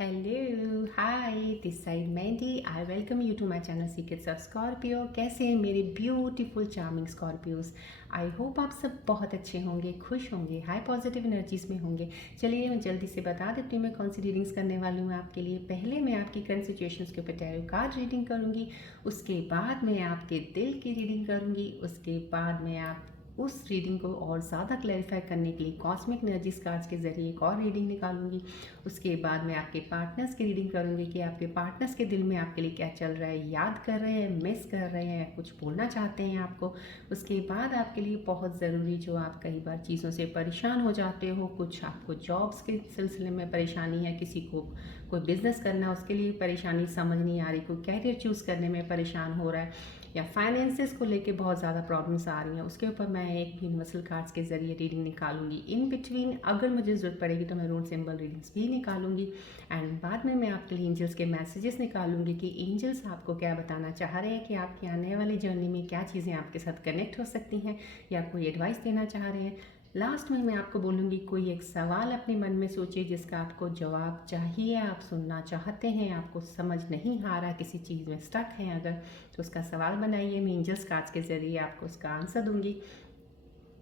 Hello hi, this side Mehndi. I welcome you to my channel secrets of Scorpio. कैसे हैं मेरे beautiful charming Scorpios. I hope आप सब बहुत अच्छे होंगे, खुश होंगे, हाई पॉजिटिव एनर्जीज में होंगे। चलिए मैं जल्दी से बता देती हूँ मैं कौन सी रीडिंग्स करने वाली हूँ आपके लिए। पहले मैं आपकी करंट सिचुएशंस के ऊपर टैरो कार्ड रीडिंग करूँगी, उसके बाद मैं आपके दिल की रीडिंग करूँगी, उसके बाद मैं आप उस रीडिंग को और ज़्यादा क्लैरिफाई करने के लिए कॉस्मिक एनर्जीज कार्ड्स के ज़रिए एक और रीडिंग निकालूंगी। उसके बाद मैं आपके पार्टनर्स की रीडिंग करूंगी कि आपके पार्टनर्स के दिल में आपके लिए क्या चल रहा है, याद कर रहे हैं, मिस कर रहे हैं, कुछ बोलना चाहते हैं आपको। उसके बाद आपके लिए बहुत ज़रूरी, जो आप कई बार चीज़ों से परेशान हो जाते हो, कुछ आपको जॉब्स के सिलसिले में परेशानी है, किसी को कोई बिज़नेस करना उसके लिए परेशानी समझ नहीं आ रही, कोई कैरियर चूज़ करने में परेशान हो रहा है, या फाइनेंसेस को लेके बहुत ज़्यादा प्रॉब्लम्स आ रही हैं, उसके ऊपर मैं एक यूनिवर्सल कार्ड्स के ज़रिए रीडिंग निकालूंगी। इन बिटवीन अगर मुझे ज़रूरत पड़ेगी तो मैं रूट सिंबल रीडिंग्स भी निकालूंगी। एंड बाद में मैं आपके लिए एंजल्स के मैसेजेस निकालूंगी कि एंजल्स आपको क्या बताना चाह रहे हैं, कि आपकी आने वाली जर्नी में क्या चीज़ें आपके साथ कनेक्ट हो सकती हैं, या कोई एडवाइस देना चाह रहे हैं। लास्ट में मैं आपको बोलूँगी, कोई एक सवाल अपने मन में सोचिए जिसका आपको जवाब चाहिए, आप सुनना चाहते हैं, आपको समझ नहीं आ रहा, किसी चीज़ में स्टक है अगर, तो उसका सवाल बनाइए। मैं एंजल्स कार्ड्स के ज़रिए आपको उसका आंसर दूंगी।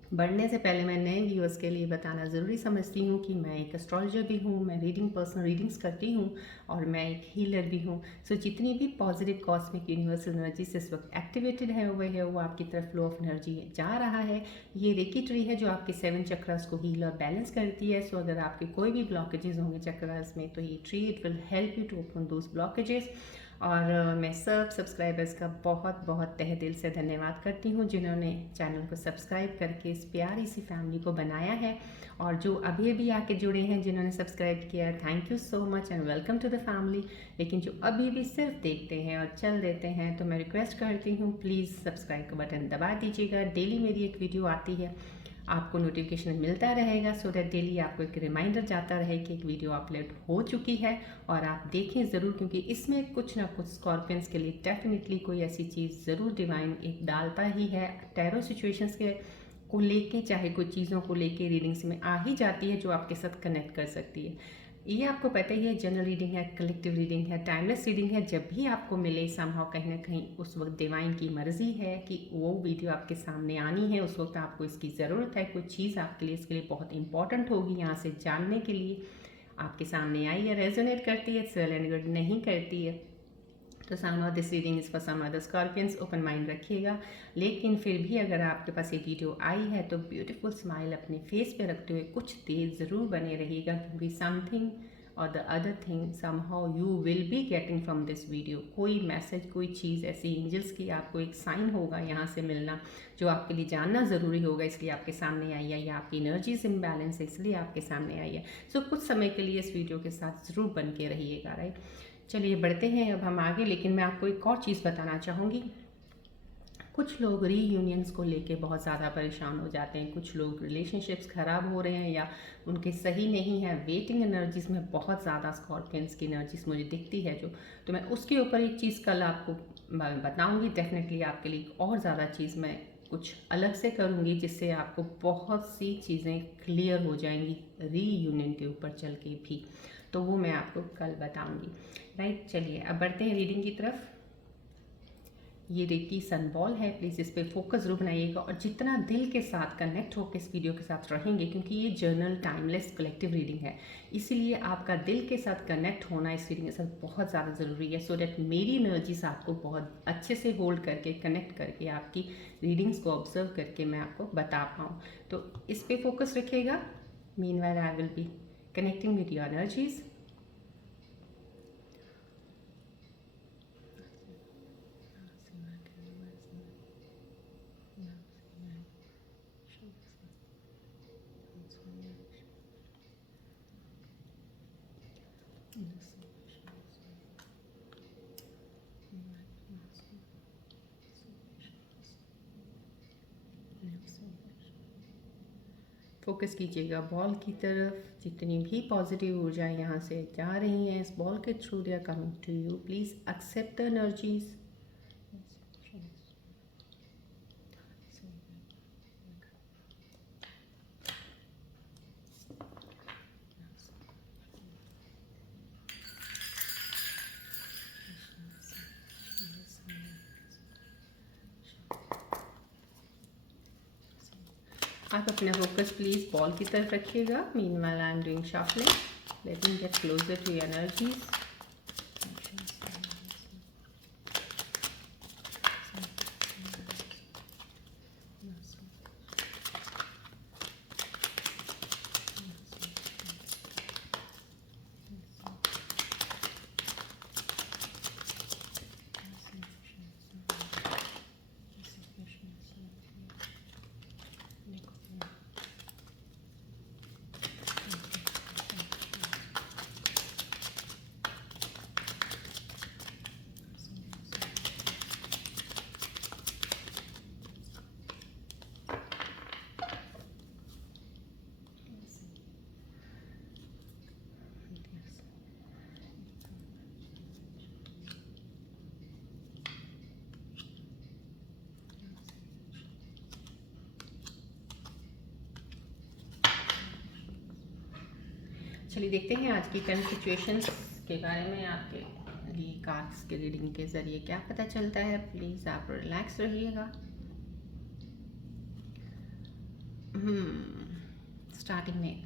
बढ़ने से पहले मैं नए व्यूअर्स के लिए बताना ज़रूरी समझती हूँ कि मैं एक एस्ट्रोलॉजर भी हूँ, मैं पर्सनल रीडिंग्स करती हूँ, और मैं एक हीलर भी हूँ। सो जितनी भी पॉजिटिव कॉस्मिक यूनिवर्सल एनर्जी से इस वक्त एक्टिवेटेड है हुए है, वो आपकी तरफ फ्लो ऑफ एनर्जी जा रहा है। ये रेकी ट्री है जो आपके 7 चक्रास को हील और बैलेंस करती है। सो अगर आपके कोई भी ब्लॉकेजेस होंगे चक्रास में, तो ये tree it will help you to open those blockages. और मैं सब सब्सक्राइबर्स का बहुत बहुत तहे दिल से धन्यवाद करती हूँ जिन्होंने चैनल को सब्सक्राइब करके इस प्यारी सी फैमिली को बनाया है, और जो अभी अभी आके जुड़े हैं जिन्होंने सब्सक्राइब किया, thank you so much and welcome to the family. लेकिन जो अभी भी सिर्फ देखते हैं और चल देते हैं, तो मैं रिक्वेस्ट करती हूँ प्लीज़ सब्सक्राइब का बटन दबा दीजिएगा। डेली मेरी एक वीडियो आती है, आपको नोटिफिकेशन मिलता रहेगा, सो दैट डेली आपको एक रिमाइंडर जाता रहे कि एक वीडियो अपलोड हो चुकी है, और आप देखें ज़रूर, क्योंकि इसमें कुछ ना कुछ स्कॉर्पियंस के लिए डेफिनेटली कोई ऐसी चीज़ ज़रूर डिवाइन एक डालता ही है। टैरो सिचुएशंस के को लेके, चाहे कुछ चीज़ों को लेके रीडिंग्स में आ ही जाती है जो आपके साथ कनेक्ट कर सकती है। ये आपको पता ही है, जनरल रीडिंग है, कलेक्टिव रीडिंग है, टाइमलेस रीडिंग है। जब भी आपको मिले समहाउ कहीं ना कहीं उस वक्त डिवाइन की मर्जी है कि वो वीडियो आपके सामने आनी है, उस वक्त आपको इसकी ज़रूरत है, कोई चीज़ आपके लिए इसके लिए बहुत इंपॉर्टेंट होगी यहाँ से जानने के लिए, आपके सामने आई है, रेजोनेट करती है, इट्स वेल एंड गुड, नहीं करती है तो somehow this reading is for some other Scorpions. Open mind रखिएगा। लेकिन फिर भी अगर आपके पास ये वीडियो आई है तो ब्यूटीफुल स्माइल अपने फेस पे रखते हुए कुछ देर ज़रूर बने रहिएगा, क्योंकि समथिंग और the other thing somehow you will be getting from this video. कोई मैसेज, कोई चीज़ ऐसी एंजल्स की आपको एक साइन होगा यहाँ से मिलना, जो आपके लिए जानना ज़रूरी होगा, इसलिए आपके सामने आई है, या आपकी एनर्जीज इम्बैलेंस है इसलिए आपके सामने आई है। सो कुछ समय के लिए इस वीडियो के साथ ज़रूर बन के रहिएगा, राइट। चलिए बढ़ते हैं अब हम आगे। लेकिन मैं आपको एक और चीज़ बताना चाहूँगी। कुछ लोग रीयूनियंस को लेके बहुत ज़्यादा परेशान हो जाते हैं, कुछ लोग रिलेशनशिप्स ख़राब हो रहे हैं या उनके सही नहीं है, वेटिंग एनर्जीज़ में बहुत ज़्यादा स्कॉर्पियंस की एनर्जीज मुझे दिखती है जो, तो मैं उसके ऊपर एक चीज़ कल आपको बताऊंगी। डेफिनेटली आपके लिए और ज़्यादा चीज़ मैं कुछ अलग से करूँगी, जिससे आपको बहुत सी चीज़ें क्लियर हो जाएंगी रीयूनियन के ऊपर चल के भी, तो वो मैं आपको कल बताऊँगी, राइट। चलिए अब बढ़ते हैं रीडिंग की तरफ। ये रेकी सनबॉल है, प्लीज़ इस पर फोकस जरूर बनाइएगा, और जितना दिल के साथ कनेक्ट होकर इस वीडियो के साथ रहेंगे, क्योंकि ये जर्नल टाइमलेस कलेक्टिव रीडिंग है, इसीलिए आपका दिल के साथ कनेक्ट होना इस रीडिंग के साथ बहुत ज़्यादा ज़रूरी है, सो डैट मेरी एनर्जीज आपको बहुत अच्छे से होल्ड करके, कनेक्ट करके, आपकी रीडिंग्स को ऑब्जर्व करके मैं आपको बता पाऊँ। तो इस पर फोकस रखिएगा। Meanwhile I will be connecting with your energies. Focus कीजिएगा बॉल की तरफ, जितनी भी पॉजिटिव ऊर्जा यहाँ से जा रही हैं इस बॉल के through, they are coming to you. Please accept the energies. आप अपना फोकस प्लीज़ बॉल की तरफ रखिएगा। Meanwhile I am doing shuffling, let me get closer to your energies. चलिए देखते हैं आज की 10 सिचुएशंस के बारे में आपके लिए कार्ड्स के रीडिंग के ज़रिए क्या पता चलता है। प्लीज़ आप रिलैक्स रहिएगा। स्टार्टिंग में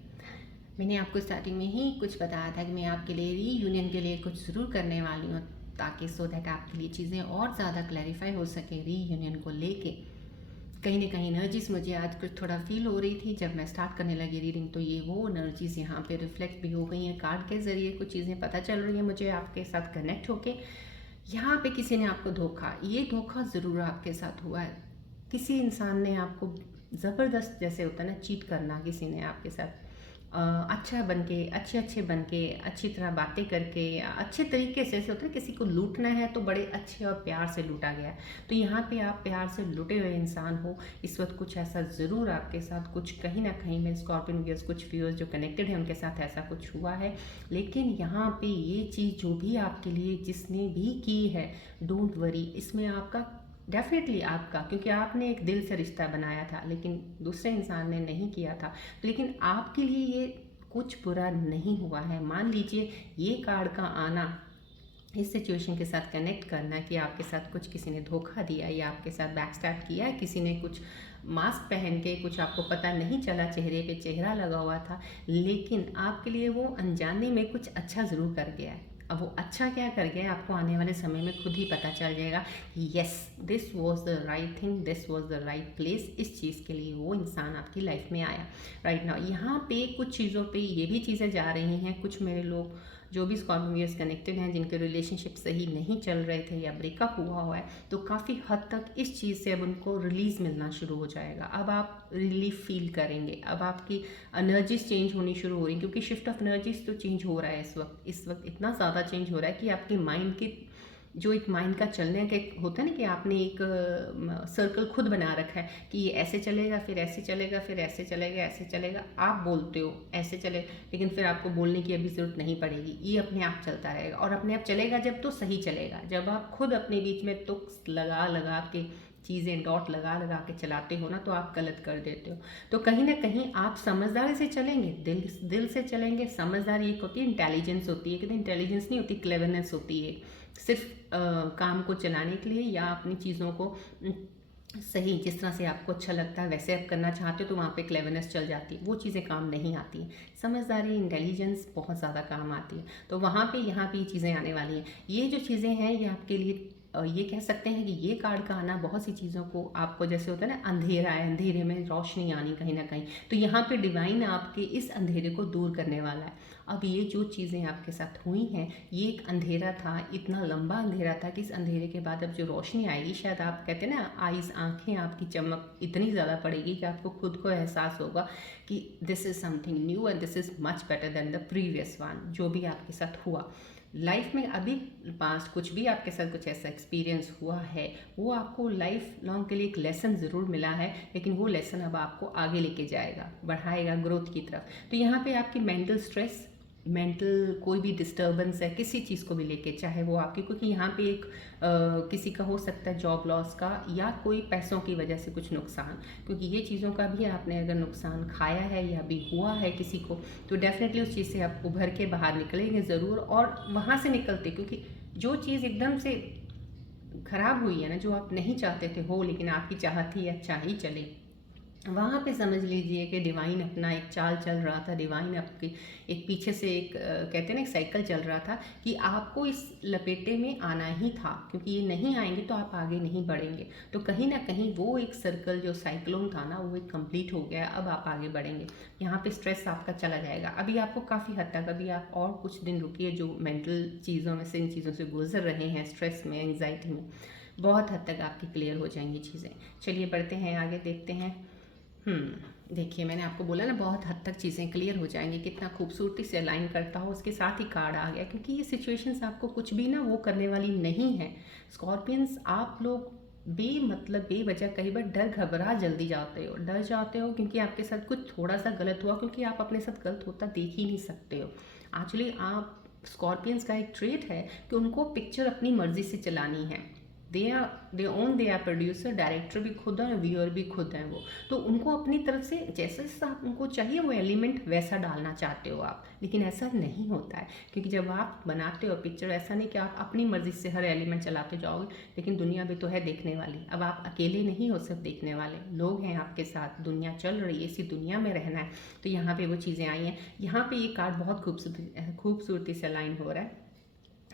मैंने आपको स्टार्टिंग में ही कुछ बताया था कि मैं आपके लिए रीयूनियन के लिए कुछ ज़रूर करने वाली हूँ, ताकि सो दैट आपके लिए चीज़ें और ज़्यादा क्लैरिफाई हो सके रीयूनियन को लेके। कहीं ना कहीं एनर्जीज मुझे आज कुछ थोड़ा फील हो रही थी जब मैं स्टार्ट करने लगी रीडिंग, तो ये वो एनर्जीज यहाँ पे रिफ्लेक्ट भी हो गई हैं। कार्ड के ज़रिए कुछ चीज़ें पता चल रही हैं मुझे आपके साथ कनेक्ट होके। यहाँ पे किसी ने आपको ये धोखा ज़रूर आपके साथ हुआ है। किसी इंसान ने आपको ज़बरदस्त, जैसे होता है ना चीट करना, किसी ने आपके साथ अच्छा बन के, अच्छे बन के, अच्छी तरह बातें करके, अच्छे तरीके से, ऐसे होता है किसी को लूटना है तो बड़े अच्छे और प्यार से लूटा गया। तो यहाँ पे आप प्यार से लुटे हुए इंसान हो इस वक्त। कुछ ऐसा ज़रूर आपके साथ कुछ कहीं ना कहीं में स्कॉर्पियन व्यूअर्स, कुछ व्यूअर्स जो कनेक्टेड हैं उनके साथ ऐसा कुछ हुआ है। लेकिन यहाँ पे ये चीज़ जो भी आपके लिए जिसने भी की है, डोंट वरी, इसमें आपका डेफिनेटली आपका, क्योंकि आपने एक दिल से रिश्ता बनाया था लेकिन दूसरे इंसान ने नहीं किया था, लेकिन आपके लिए ये कुछ बुरा नहीं हुआ है। मान लीजिए ये कार्ड का आना, इस सिचुएशन के साथ कनेक्ट करना कि आपके साथ कुछ किसी ने धोखा दिया या आपके साथ बैकस्टैब किया है, किसी ने कुछ मास्क पहन के, कुछ आपको पता नहीं चला, चेहरे पे चेहरा लगा हुआ था, लेकिन आपके लिए वो अनजाने में कुछ अच्छा ज़रूर कर गया है। अब वो अच्छा क्या कर गया आपको आने वाले समय में खुद ही पता चल जाएगा कि yes, this was the right thing, this was the right place. इस चीज़ के लिए वो इंसान आपकी लाइफ में आया। राइट नाउ यहाँ पे कुछ चीज़ों पे ये भी चीज़ें जा रही हैं। कुछ मेरे लोग जो भी स्कॉर्पियो व्यूअर्स कनेक्टेड हैं, जिनके रिलेशनशिप सही नहीं चल रहे थे या ब्रेकअप हुआ है, तो काफ़ी हद तक इस चीज़ से अब उनको रिलीज़ मिलना शुरू हो जाएगा। अब आप रिलीफ फील करेंगे, अब आपकी एनर्जीज चेंज होनी शुरू हो रही हैं, क्योंकि शिफ्ट ऑफ एनर्जीज तो चेंज हो रहा है इस वक्त इतना ज़्यादा चेंज हो रहा है कि आपके माइंड की जो एक माइंड का चलने का एक होता है ना कि आपने एक सर्कल खुद बना रखा है कि ये ऐसे चलेगा, फिर ऐसे चलेगा, फिर ऐसे चलेगा, ऐसे चलेगा। आप बोलते हो ऐसे चले, लेकिन फिर आपको बोलने की अभी ज़रूरत नहीं पड़ेगी, ये अपने आप चलता रहेगा। और अपने आप चलेगा जब तो सही चलेगा, जब आप खुद अपने बीच में तुक्स लगा के चीज़ें डॉट लगा के चलाते हो ना, तो आप गलत कर देते हो। तो कहीं ना कहीं आप समझदारी से चलेंगे, दिल से चलेंगे। समझदारी एक होती है, इंटेलिजेंस होती है, कि इंटेलिजेंस नहीं होती, क्लेवरनेस होती है। सिर्फ काम को चलाने के लिए या अपनी चीज़ों को सही जिस तरह से आपको अच्छा लगता है वैसे आप करना चाहते हो, तो वहाँ पे क्लेवरनेस चल जाती है, वो चीज़ें काम नहीं आती। समझदारी, इंटेलिजेंस बहुत ज़्यादा काम आती है। तो वहाँ पे यहाँ पे ये चीज़ें आने वाली हैं। ये जो चीज़ें हैं ये आपके लिए ये कह सकते हैं कि ये कार्ड का आना बहुत सी चीज़ों को, आपको जैसे होता है ना अंधेरा है, अंधेरे में रोशनी आनी कहीं ना कहीं, तो यहाँ पे डिवाइन आपके इस अंधेरे को दूर करने वाला है। अब ये जो चीज़ें आपके साथ हुई हैं, ये एक अंधेरा था, इतना लंबा अंधेरा था कि इस अंधेरे के बाद अब जो रोशनी आएगी, शायद आप कहते हैं ना आईज, आँखें आपकी चमक इतनी ज़्यादा पड़ेगी कि आपको खुद को एहसास होगा कि this is something new and this is much better than the previous one. जो भी आपके साथ हुआ लाइफ में, अभी पास्ट कुछ भी आपके साथ कुछ ऐसा एक्सपीरियंस हुआ है, वो आपको लाइफ लॉन्ग के लिए एक लेसन ज़रूर मिला है, लेकिन वो लेसन अब आपको आगे लेके जाएगा, बढ़ाएगा ग्रोथ की तरफ। तो यहाँ पे आपकी मेंटल स्ट्रेस, मेंटल कोई भी डिस्टर्बेंस है किसी चीज़ को भी लेके, चाहे वो आपकी, क्योंकि यहाँ पे एक किसी का हो सकता है जॉब लॉस का, या कोई पैसों की वजह से कुछ नुकसान, क्योंकि ये चीज़ों का भी आपने अगर नुकसान खाया है या भी हुआ है किसी को, तो डेफिनेटली उस चीज़ से आप उभर के बाहर निकलेंगे ज़रूर। और वहाँ से निकलते, क्योंकि जो चीज़ एकदम से ख़राब हुई है ना, जो आप नहीं चाहते थे हो, लेकिन आपकी चाहत थी अच्छा ही चले, वहाँ पे समझ लीजिए कि डिवाइन अपना एक चाल चल रहा था, डिवाइन आपके एक पीछे से एक कहते हैं ना एक साइकिल चल रहा था कि आपको इस लपेटे में आना ही था, क्योंकि ये नहीं आएंगे तो आप आगे नहीं बढ़ेंगे। तो कहीं ना कहीं वो एक सर्कल जो साइक्लोन था ना वो एक कंप्लीट हो गया, अब आप आगे बढ़ेंगे। यहाँ पे स्ट्रेस आपका चला जाएगा। अभी आपको काफ़ी हद तक, अभी आप और कुछ दिन रुकिए, जो मेंटल चीज़ों में से, इन चीज़ों से गुजर रहे हैं, स्ट्रेस में, एंग्जाइटी में, बहुत हद तक आपकी क्लियर हो जाएंगी चीज़ें। चलिए बढ़ते हैं आगे, देखते हैं। देखिए मैंने आपको बोला ना बहुत हद तक चीज़ें क्लियर हो जाएंगी, कितना खूबसूरती से अलाइन करता हो, उसके साथ ही कार्ड आ गया, क्योंकि ये सिचुएशंस आपको कुछ भी ना वो करने वाली नहीं है। स्कॉर्पियंस, आप लोग बेमतलब बेवजह कई बार डर घबरा जल्दी जाते हो, डर जाते हो क्योंकि आपके साथ कुछ थोड़ा सा गलत हुआ, क्योंकि आप अपने साथ गलत होता देख ही नहीं सकते हो। एक्चुअली आप स्कॉर्पियंस का एक ट्रेट है कि उनको पिक्चर अपनी मर्जी से चलानी है। They own, they are producer, director भी खुद हैं, व्यूअर भी खुद हैं वो। तो उनको अपनी तरफ से जैसा जैसा उनको चाहिए वो एलिमेंट वैसा डालना चाहते हो आप, लेकिन ऐसा नहीं होता है। क्योंकि जब आप बनाते हो पिक्चर, ऐसा नहीं कि आप अपनी मर्जी से हर एलिमेंट चलाते जाओगे, लेकिन दुनिया भी तो है देखने वाली। अब आप अकेले नहीं हो, सिर्फ देखने वाले लोग हैं आपके साथ, दुनिया चल रही है, इसी दुनिया में रहना है। तो यहाँ पे वो चीज़ें आई हैं। यहाँ पे ये कार्ड बहुत खूबसूरती से अलाइन हो रहा है।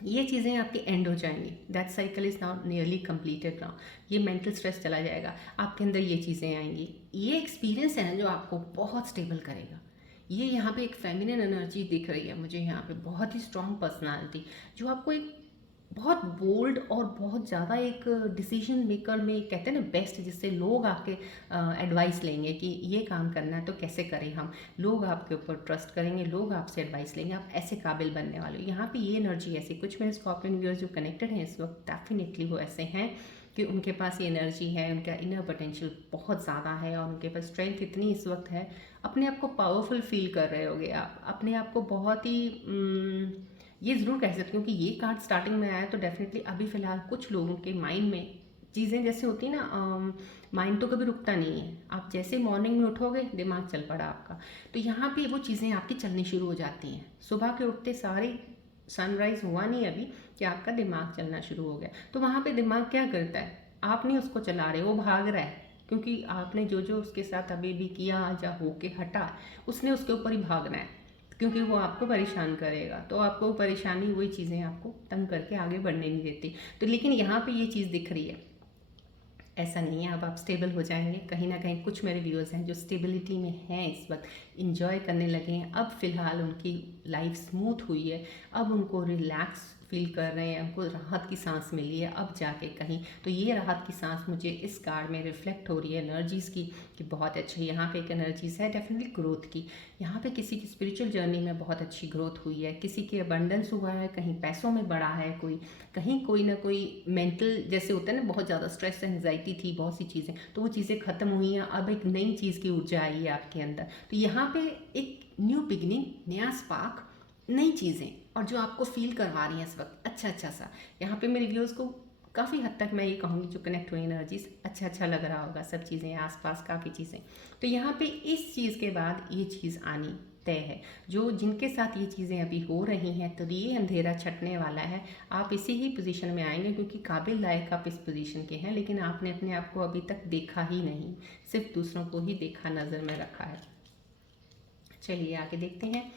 ये चीज़ें आपकी एंड हो जाएंगी, that cycle is now nearly completed now. ये मेंटल स्ट्रेस चला जाएगा, आपके अंदर ये चीज़ें आएंगी। ये एक्सपीरियंस है ना जो आपको बहुत स्टेबल करेगा। ये यहाँ पे एक फेमिनिन एनर्जी दिख रही है मुझे, यहाँ पे बहुत ही स्ट्रॉन्ग पर्सनालिटी, जो आपको एक बहुत बोल्ड और बहुत ज़्यादा एक डिसीजन मेकर में, कहते हैं ना बेस्ट, जिससे लोग आपके एडवाइस लेंगे कि ये काम करना है तो कैसे करें हम। लोग आपके ऊपर ट्रस्ट करेंगे, लोग आपसे एडवाइस लेंगे, आप ऐसे काबिल बनने वाले हो। यहाँ पे ये एनर्जी ऐसी, कुछ मेरे स्कॉर्पियन व्यूअर्स जो कनेक्टेड हैं इस वक्त, डेफिनेटली वो ऐसे हैं कि उनके पास ये एनर्जी है, उनका इनर पोटेंशियल बहुत ज़्यादा है, और उनके पास स्ट्रेंथ इतनी इस वक्त है। अपने आप को पावरफुल फील कर रहे होगे आप, अपने आप को बहुत ही ये ज़रूर कह सकती हूँ कि ये कार्ड स्टार्टिंग में आया तो डेफिनेटली अभी फ़िलहाल कुछ लोगों के माइंड में चीज़ें जैसे होती है ना, माइंड तो कभी रुकता नहीं है। आप जैसे मॉर्निंग में उठोगे दिमाग चल पड़ा आपका, तो यहाँ पे वो चीज़ें आपकी चलनी शुरू हो जाती हैं। सुबह के उठते सारे, सनराइज़ हुआ नहीं अभी कि आपका दिमाग चलना शुरू हो गया, तो वहाँ पे दिमाग क्या करता है, आप नहीं उसको चला रहे, वो भाग रहा है, क्योंकि आपने जो जो उसके साथ अभी भी किया या होके हटा, उसने उसके ऊपर ही भागना है, क्योंकि वो आपको परेशान करेगा। तो आपको परेशानी, वही चीज़ें आपको तंग करके आगे बढ़ने नहीं देती। तो लेकिन यहाँ पे ये चीज़ दिख रही है, ऐसा नहीं है। अब आप स्टेबल हो जाएंगे कहीं ना कहीं। कुछ मेरे व्यूअर्स हैं जो स्टेबिलिटी में हैं इस वक्त, इंजॉय करने लगे हैं, अब फ़िलहाल उनकी लाइफ स्मूथ हुई है, अब उनको रिलैक्स फील कर रहे हैं, उनको राहत की सांस मिली है अब जाके कहीं। तो ये राहत की सांस मुझे इस कार्ड में रिफ्लेक्ट हो रही है एनर्जीज़ की, कि बहुत अच्छी यहाँ पे एक एनर्जीज़ है डेफिनेटली ग्रोथ की। यहाँ पे किसी की स्पिरिचुअल जर्नी में बहुत अच्छी ग्रोथ हुई है, किसी की अबंडेंस हुआ है, कहीं पैसों में बढ़ा है, कोई कहीं कोई ना कोई मेंटल जैसे होता है ना, बहुत ज़्यादा स्ट्रेस एंग्जाइटी थी, बहुत सी चीज़ें, तो वो चीज़ें ख़त्म हुई हैं। अब एक नई चीज़ की ऊर्जा आई है आपके अंदर। तो यहाँ पे एक न्यू बिगिनिंग, नया स्पार्क, नई चीज़ें, और जो आपको फील करवा रही हैं इस वक्त अच्छा अच्छा सा। यहाँ पे मेरे व्यूअर्स को काफ़ी हद तक मैं ये कहूँगी जो कनेक्ट हुई एनर्जीज, अच्छा अच्छा लग रहा होगा, सब चीज़ें आसपास काफ़ी चीज़ें। तो यहाँ पे इस चीज़ के बाद ये चीज़ आनी तय है। जो जिनके साथ ये चीज़ें अभी हो रही हैं, तो ये अंधेरा छटने वाला है। आप इसी ही पोजीशन में आएंगे, क्योंकि काबिल लायक आप इस पोजीशन के हैं, लेकिन आपने अपने आप को अभी तक देखा ही नहीं, सिर्फ दूसरों को ही देखा, नज़र में रखा है। चलिए आगे देखते हैं।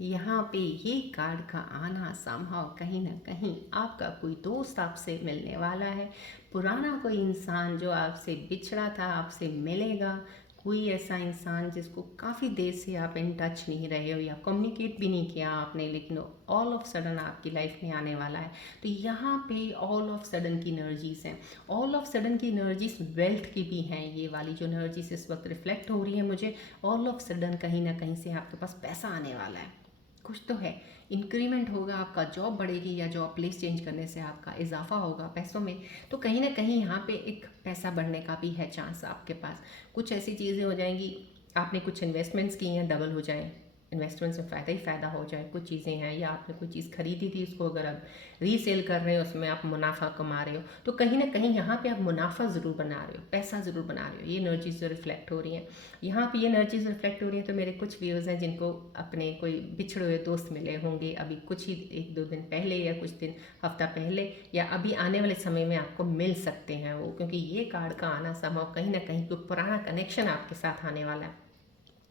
यहाँ पे ये कार्ड का आना संभव कहीं ना कहीं आपका कोई दोस्त आपसे मिलने वाला है, पुराना कोई इंसान जो आपसे बिछड़ा था आपसे मिलेगा, कोई ऐसा इंसान जिसको काफ़ी देर से आप इन टच नहीं रहे हो या कम्युनिकेट भी नहीं किया आपने, लेकिन ऑल ऑफ सडन आपकी लाइफ में आने वाला है। तो यहाँ पे ऑल ऑफ सडन की एनर्जीज हैं, ऑल ऑफ सडन की एनर्जीज वेल्थ की भी हैं। ये वाली जो एनर्जीज इस वक्त रिफ्लेक्ट हो रही है मुझे, ऑल ऑफ सडन कहीं ना कहीं से आपके पास पैसा आने वाला है, कुछ तो है, इंक्रीमेंट होगा आपका, जॉब बढ़ेगी या जॉब प्लेस चेंज करने से आपका इजाफा होगा पैसों में। तो कहीं ना कहीं यहाँ पे एक पैसा बढ़ने का भी है चांस आपके पास। कुछ ऐसी चीज़ें हो जाएंगी, आपने कुछ इन्वेस्टमेंट्स की हैं, डबल हो जाए, इन्वेस्टमेंट से फ़ायदा ही फ़ायदा हो जाए। कुछ चीज़ें हैं या आपने कोई चीज़ खरीदी थी, उसको अगर आप रीसेल कर रहे हो, उसमें आप मुनाफा कमा रहे हो, तो कहीं ना कहीं यहाँ पे आप मुनाफा ज़रूर बना रहे हो, पैसा ज़रूर बना रहे हो। ये एनर्जीज जो रिफ्लेक्ट हो रही हैं यहाँ पे, ये एनर्जीज रिफ्लेक्ट हो रही हैं। तो मेरे कुछ व्यूअर्स हैं जिनको अपने कोई बिछड़े हुए दोस्त मिले होंगे अभी कुछ ही 1-2 दिन पहले, या कुछ दिन हफ्ता पहले, या अभी आने वाले समय में आपको मिल सकते हैं वो, क्योंकि ये कार्ड का आना संभव कहीं ना कहीं कोई पुराना कनेक्शन आपके साथ आने वाला है।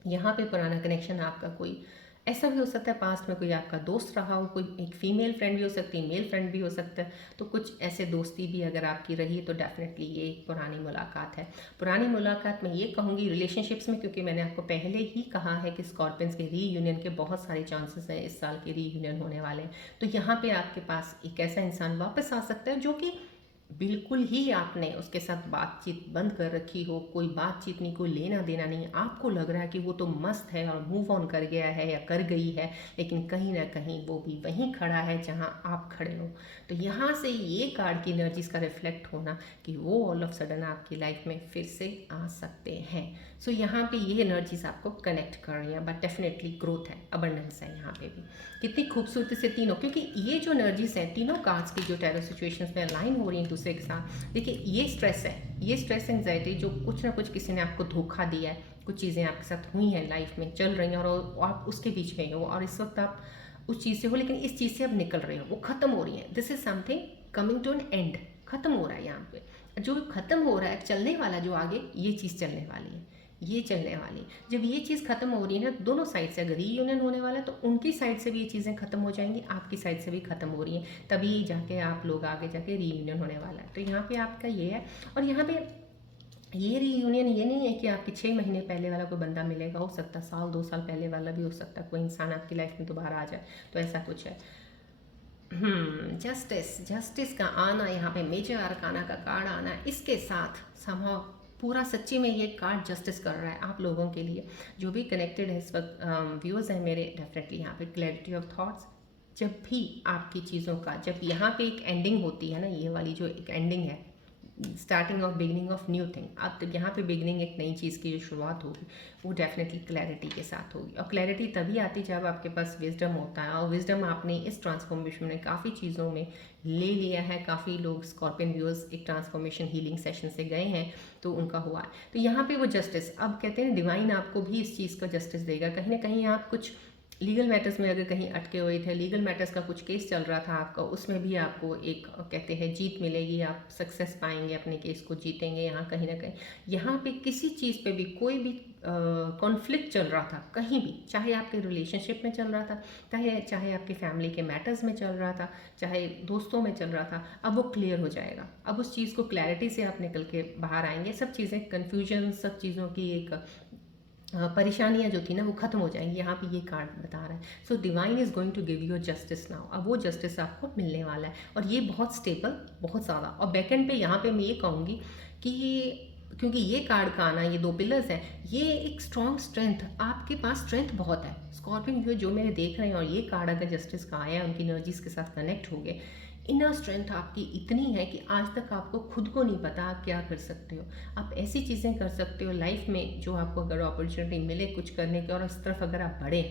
यहाँ पे पुराना कनेक्शन आपका कोई ऐसा भी हो सकता है, पास्ट में कोई आपका दोस्त रहा हो, कोई एक फीमेल फ्रेंड भी हो सकती है, मेल फ्रेंड भी हो सकता है। तो कुछ ऐसे दोस्ती भी अगर आपकी रही तो डेफिनेटली ये एक पुरानी मुलाकात है। पुरानी मुलाकात में ये कहूँगी रिलेशनशिप्स में, क्योंकि मैंने आपको पहले ही कहा है कि स्कॉर्पियंस के रीयूनियन के बहुत सारे चांसेस हैं, इस साल के रीयूनियन होने वाले हैं। तो यहाँ पे आपके पास एक ऐसा इंसान वापस आ सकता है जो कि बिल्कुल ही आपने उसके साथ बातचीत बंद कर रखी हो, कोई बातचीत नहीं, कोई लेना देना नहीं, आपको लग रहा है कि वो तो मस्त है और मूव ऑन कर गया है या कर गई है, लेकिन कहीं ना कहीं वो भी वहीं खड़ा है जहां आप खड़े हो। तो यहाँ से ये कार्ड की एनर्जीज का रिफ्लेक्ट होना कि वो ऑल ऑफ सडन आपकी लाइफ में फिर से आ सकते हैं। सो यहाँ पे ये एनर्जीज आपको कनेक्ट कर रही हैं, बट डेफिनेटली ग्रोथ है, अबंडेंस है यहाँ पे भी। कितनी खूबसूरती से तीनों, क्योंकि ये जो एनर्जीज हैं तीनों कार्ड्स की जो टैरो सिचुएशंस में अलाइन हो रही हैं दूसरे के साथ, देखिए ये स्ट्रेस है, ये स्ट्रेस एंजाइटी जो कुछ ना कुछ किसी ने आपको धोखा दिया है, कुछ चीज़ें आपके साथ हुई हैं लाइफ में, चल रही हैं और आप उसके बीच में हो और इस वक्त आप उस चीज़ से हो, लेकिन इस चीज़ से अब निकल रहे हो, वो खत्म हो रही है। This is something coming to an end, खत्म हो रहा है यहाँ पे। जो खत्म हो रहा है, चलने वाला जो आगे, ये चीज़ चलने वाली है, ये चलने वाली। जब ये चीज़ खत्म हो रही है ना दोनों साइड से, अगर रीयूनियन होने वाला है तो उनकी साइड से भी ये चीज़ें खत्म हो जाएंगी, आपकी साइड से भी खत्म हो रही हैं, तभी जाके आप लोग आगे जाके रीयूनियन होने वाला है। तो यहाँ पे आपका ये है। और यहाँ पे ये रीयूनियन ये नहीं है कि आपके 6 महीने पहले वाला कोई बंदा मिलेगा, हो सकता है साल 2 साल पहले वाला भी हो सकता है, कोई इंसान आपकी लाइफ में दोबारा आ जाए, तो ऐसा कुछ है। जस्टिस का आना, यहाँ पे मेजर अरकाना का कार्ड आना, इसके साथ संभव पूरा सच्ची में ये कार्ड जस्टिस कर रहा है आप लोगों के लिए जो भी कनेक्टेड है इस वक्त, व्यूअर्स हैं मेरे। डेफिनेटली यहाँ पे क्लैरिटी ऑफ थॉट्स, जब भी आपकी चीज़ों का, जब यहाँ पे एक एंडिंग होती है ना, ये वाली जो एक एंडिंग है, starting of beginning of new thing, अब तो यहाँ पे बिगनिंग एक नई चीज़ की जो शुरुआत होगी वो डेफिनेटली क्लैरिटी के साथ होगी। और क्लैरिटी तभी आती जब आपके पास विजडम होता है, और विजडम आपने इस ट्रांसफॉर्मेशन में काफ़ी चीज़ों में ले लिया है। काफ़ी लोग स्कॉर्पियन व्यूअर्स एक ट्रांसफॉर्मेशन हीलिंग सेशन से गए हैं तो उनका हुआ है। तो यहाँ पे वो जस्टिस, अब कहते हैं डिवाइन आपको भी इस चीज़ का जस्टिस देगा। कहीं ना कहीं आप कुछ लीगल मैटर्स में अगर कहीं अटके हुए थे, लीगल मैटर्स का कुछ केस चल रहा था आपका, उसमें भी आपको एक कहते हैं जीत मिलेगी, आप सक्सेस पाएंगे, अपने केस को जीतेंगे। यहाँ कहीं ना कहीं यहाँ पे किसी चीज़ पे भी कोई भी कॉन्फ्लिक्ट चल रहा था कहीं भी, चाहे आपके रिलेशनशिप में चल रहा था, चाहे आपके फैमिली के मैटर्स में चल रहा था, चाहे दोस्तों में चल रहा था, अब वो क्लियर हो जाएगा। अब उस चीज़ को क्लैरिटी से आप निकल के बाहर आएंगे। सब चीज़ें कन्फ्यूजन, सब चीज़ों की एक परेशानियां जो थी ना वो खत्म हो जाएंगी, यहाँ पे ये कार्ड बता रहा है। So divine is going to give you justice now, अब वो जस्टिस आपको मिलने वाला है और ये बहुत स्टेबल, बहुत ज़्यादा। और बैकेंड पे यहाँ पे मैं ये कहूँगी कि क्योंकि ये कार्ड का आना, ये 2 पिलर्स हैं, ये एक स्ट्रॉन्ग स्ट्रेंथ, आपके पास स्ट्रेंथ बहुत है स्कॉर्पियन व्यू जो मेरे देख रहे हैं। और ये कार्ड अगर जस्टिस का आया, उनकी एनर्जीज के साथ कनेक्ट हो गए, इनर स्ट्रेंथ आपकी इतनी है कि आज तक आपको खुद को नहीं पता आप क्या कर सकते हो। आप ऐसी चीज़ें कर सकते हो लाइफ में जो आपको अगर अपॉर्चुनिटी मिले कुछ करने की, और इस तरफ अगर आप बढ़े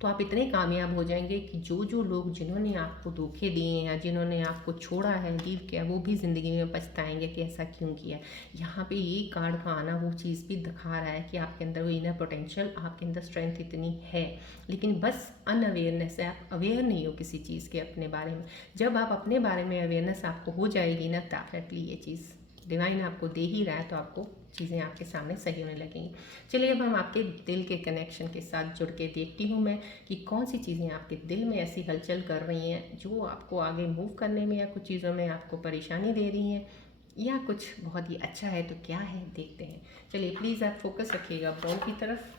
तो आप इतने कामयाब हो जाएंगे कि जो लोग जिन्होंने आपको धोखे दिए हैं या जिन्होंने आपको छोड़ा है, लीव किया, वो भी ज़िंदगी में पछताएंगे कि ऐसा क्यों किया। यहाँ पे ये कार्ड का आना वो चीज़ भी दिखा रहा है कि आपके अंदर वो इनर पोटेंशियल, आपके अंदर स्ट्रेंथ इतनी है, लेकिन बस अनअवेयरनेस है, आप अवेयर नहीं हो किसी चीज़ के अपने बारे में। जब आप अपने बारे में अवेयरनेस आपको हो जाएगी ना, डेफिनेटली ये चीज़ डिवाइन आपको दे ही रहा है, तो आपको चीज़ें आपके सामने सही होने लगेंगी। चलिए अब हम आपके दिल के कनेक्शन के साथ जुड़ के देखती हूँ मैं कि कौन सी चीज़ें आपके दिल में ऐसी हलचल कर रही हैं जो आपको आगे मूव करने में या कुछ चीज़ों में आपको परेशानी दे रही हैं, या कुछ बहुत ही अच्छा है तो क्या है, देखते हैं। चलिए प्लीज़ आप फोकस रखिएगा बॉल की तरफ।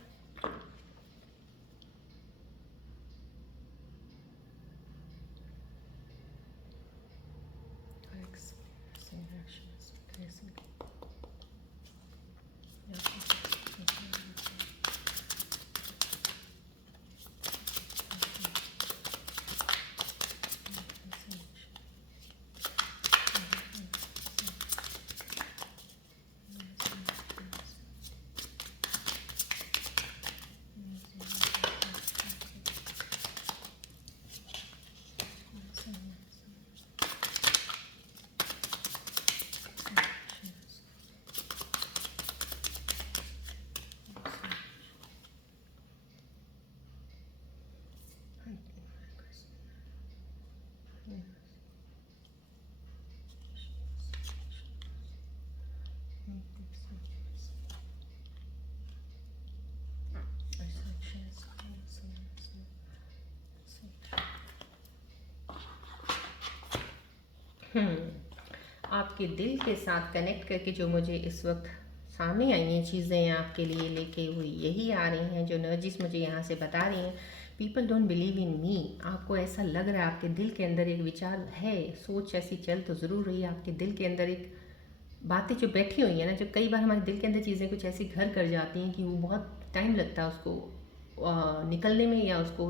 आपके दिल के साथ कनेक्ट करके जो मुझे इस वक्त सामने आई हैं चीज़ें आपके लिए लेके हुई यही आ रही हैं, जो एनर्जीज मुझे यहाँ से बता रही हैं। पीपल डोंट बिलीव इन मी। आपको ऐसा लग रहा है आपके दिल के अंदर एक विचार है, सोच ऐसी चल तो ज़रूर रही है आपके दिल के अंदर, एक बातें जो बैठी हुई है ना, जो कई बार हमारे दिल के अंदर चीज़ें कुछ ऐसी घर कर जाती हैं कि वो बहुत टाइम लगता है उसको निकलने में, या उसको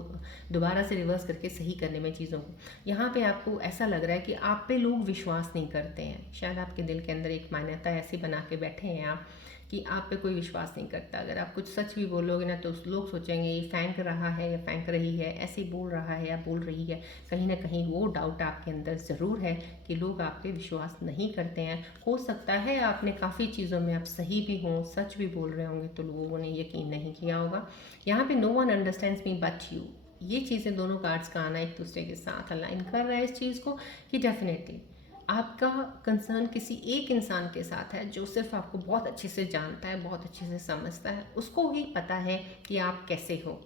दोबारा से रिवर्स करके सही करने में चीज़ों को। यहाँ पे आपको ऐसा लग रहा है कि आप पे लोग विश्वास नहीं करते हैं। शायद आपके दिल के अंदर एक मान्यता ऐसी बना के बैठे हैं आप कि आप पे कोई विश्वास नहीं करता। अगर आप कुछ सच भी बोलोगे ना तो लोग सोचेंगे ये फेंक रहा है या फेंक रही है, ऐसे बोल रहा है या बोल रही है। कहीं ना कहीं वो डाउट आपके अंदर ज़रूर है कि लोग आप पे विश्वास नहीं करते हैं। हो सकता है आपने काफ़ी चीज़ों में आप सही भी हों, सच भी बोल रहे होंगे तो लोगों ने यकीन नहीं किया होगा। यहाँ पे no one understands me but you. ये चीज़ें दोनों कार्ड्स का आना एक दूसरे के साथ अलाइन कर रहा है इस चीज़ को कि डेफिनेटली आपका कंसर्न किसी एक इंसान के साथ है जो सिर्फ आपको बहुत अच्छे से जानता है, बहुत अच्छे से समझता है। उसको ही पता है कि आप कैसे हो।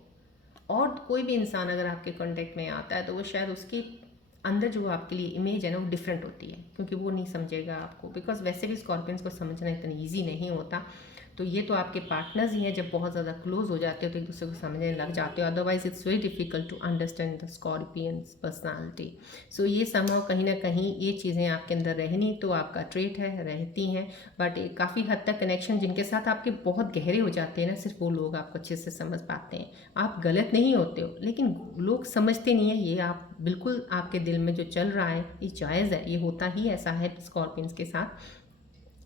और कोई भी इंसान अगर आपके कांटेक्ट में आता है तो वो शायद उसकी अंदर जो आपके लिए इमेज है ना वो डिफरेंट होती है, क्योंकि वो नहीं समझेगा आपको। बिकॉज वैसे भी स्कॉर्पियंस को समझना इतना ईजी नहीं होता। तो ये तो आपके पार्टनर्स ही हैं, जब बहुत ज़्यादा क्लोज हो जाते हो तो एक दूसरे को समझने लग जाते हो। Otherwise it's very difficult to understand the scorpion's personality. So ये समहाउ कहीं ना कहीं ये चीज़ें आपके अंदर रहनी तो आपका ट्रेट है, रहती हैं। बट काफ़ी हद तक कनेक्शन जिनके साथ आपके बहुत गहरे हो जाते हैं ना, सिर्फ वो लोग आपको अच्छे से समझ पाते हैं। आप गलत नहीं होते हो, लेकिन लोग समझते नहीं है। ये आप बिल्कुल आपके दिल में जो चल रहा है ये जायज़ है, ये होता ही ऐसा है स्कॉर्पियंस के साथ।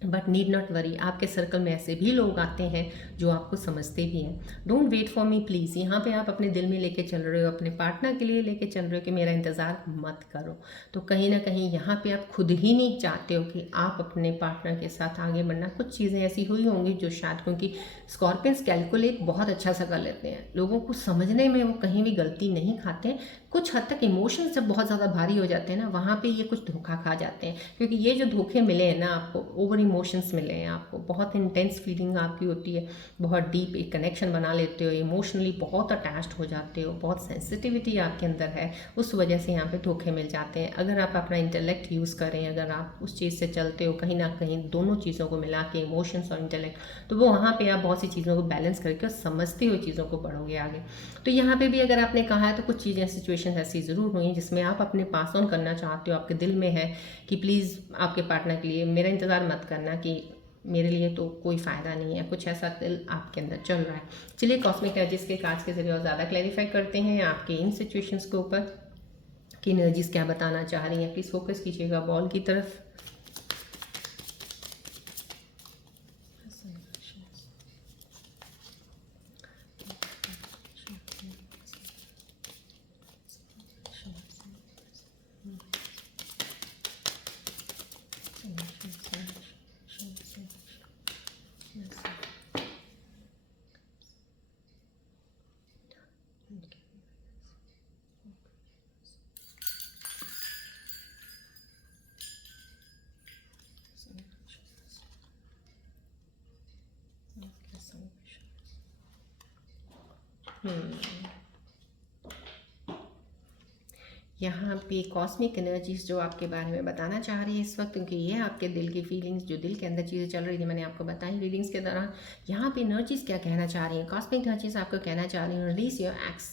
बट नीड नॉट वरी, आपके सर्कल में ऐसे भी लोग आते हैं जो आपको समझते भी हैं। Don't wait for me please. यहाँ पे आप अपने दिल में लेके चल रहे हो, अपने पार्टनर के लिए लेके चल रहे हो कि मेरा इंतज़ार मत करो। तो कहीं ना कहीं यहाँ पे आप खुद ही नहीं चाहते हो कि आप अपने पार्टनर के साथ आगे बढ़ना। कुछ चीज़ें ऐसी हुई होंगी जो शायद, क्योंकि स्कॉर्पियंस कैलकुलेट बहुत अच्छा सा कर लेते हैं, लोगों को समझने में वो कहीं भी गलती नहीं खाते। कुछ हद तक इमोशंस जब बहुत ज़्यादा भारी हो जाते हैं ना, वहाँ पे ये कुछ धोखा खा जाते हैं। क्योंकि ये जो धोखे मिले हैं ना आपको, ओवर इमोशंस मिले हैं आपको, बहुत इंटेंस फीलिंग आपकी होती है, बहुत डीप एक कनेक्शन बना लेते हो, इमोशनली बहुत अटैच्ड हो जाते हो, बहुत सेंसिटिविटी आपके अंदर है, उस वजह से यहाँ पे धोखे मिल जाते हैं। अगर आप अपना इंटेलेक्ट यूज़ करें, अगर आप उस चीज़ से चलते हो कहीं ना कहीं दोनों चीज़ों को मिला के, इमोशंस और इंटेलेक्ट, तो वो वहाँ पे आप बहुत सी चीज़ों को बैलेंस करके और समझते हो चीज़ों को, बढ़ोगे आगे। तो यहाँ पे भी अगर आपने कहा है तो कुछ चीज़ें सिचुएशन ऐसी ज़रूर हुई हैं जिसमें आप अपने पास ऑन करना चाहते हो, आपके दिल में है कि प्लीज़ आपके पार्टनर के लिए मेरा इंतज़ार मत करना, कि मेरे लिए तो कोई फ़ायदा नहीं है। कुछ ऐसा दिल आपके अंदर चल रहा है। चलिए कॉस्मिक एनर्जीज के कार्ड्स के जरिए और ज़्यादा क्लैरिफाई करते हैं आपके इन सिचुएशंस के ऊपर कि एनर्जीज क्या बताना चाह रही हैं। प्लीज़ फोकस कीजिएगा बॉल की तरफ। यहाँ पे कॉस्मिक एनर्जीज जो आपके बारे में बताना चाह रही है इस वक्त, क्योंकि ये आपके दिल की फीलिंग्स, जो दिल के अंदर चीज़ें चल रही थी, मैंने आपको बताई रीडिंग्स के दौरान। यहाँ पे एनर्जीज क्या कहना चाह रही हैं, कॉस्मिक एनर्जीज आपको कहना चाह रही हैं रिलीज योर एक्स।